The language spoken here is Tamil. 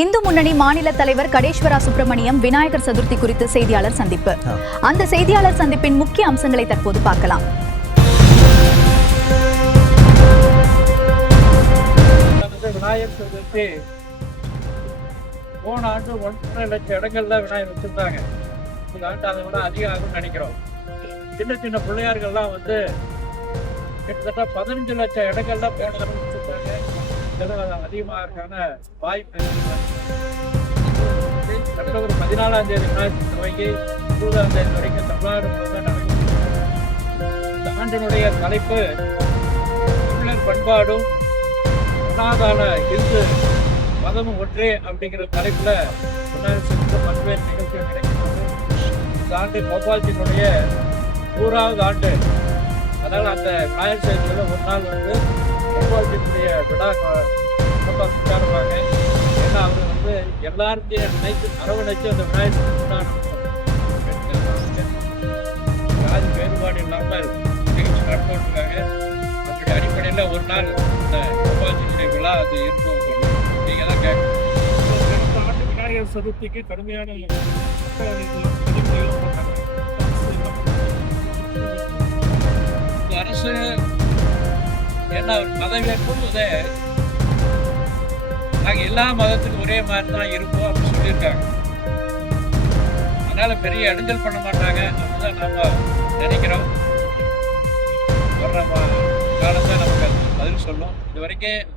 இந்து முன்னணி மாநில தலைவர் கடேஸ்வரா சுப்பிரமணியம் விநாயகர் சதுர்த்தி குறித்து செய்தியாளர் சந்திப்பு. அந்த செய்தியாளர் சந்திப்பின் முக்கிய அம்சங்களை தற்போது பார்க்கலாம். விநாயகர் சதுர்த்தி போன ஆண்டு 1.5 லட்சம் இடங்கள்ல விநாயகர் வச்சிருந்தாங்க. இந்த ஆண்டு அதை விட அதிகம் ஆகும்னு நினைக்கிறோம். சின்ன சின்ன பிள்ளையார்கள்லாம் கிட்டத்தட்ட 15 லட்சம் இடங்கள்ல போன தடவை வச்சிருந்தாங்க. அதிகமாகறதுக்கான வாய்ப்பு அக்டோபர் 14ஆம் தேதி துவங்கி 20ஆம் தேதி வரைக்கும் தமிழ்நாடு நடக்கும். இந்த ஆண்டினுடைய தலைப்பு தமிழர் பண்பாடும் சனாதன இந்து மதமும் ஒன்றே அப்படிங்கிற தலைப்புல பல்வேறு நிகழ்ச்சிகள் கிடைக்கிறது. இந்த ஆண்டு கோபால்ஜியினுடைய 100வது ஆண்டு. அதனால அந்த விநாயகர் சதுர்த்தியில ஒரு நாள் கோபால்ஜியினுடைய விழா கொண்டாடுவாங்க. ஏன்னா அவர் எல்லாத்தையும் நினைத்து அரவணைச்சு அந்த விநாயகர் ஜாதி வேறுபாடு இல்லாமல் நிகழ்ச்சி நடத்திருக்காங்க. அதனுடைய அடிப்படையில் ஒரு நாள் இந்த கோபால்ஜியினுடைய விழா அது இருக்கும். நீங்க தான் கேட்கணும். ஆண்டு விநாயகர் சதுர்த்திக்கு கடுமையான அரசு என்ன பதவியேற்கும் போதே நாங்கள் எல்லா மதத்துக்கும் ஒரே மாதிரி தான் இருப்போம் அப்படின்னு சொல்லியிருக்காங்க. அதனால பெரிய இடைஞ்சல் பண்ண மாட்டாங்க அப்படிதான் நாம நினைக்கிறோம். வர்ற காலத்தை நமக்கு அது பதில் சொல்லும். இது வரைக்கும்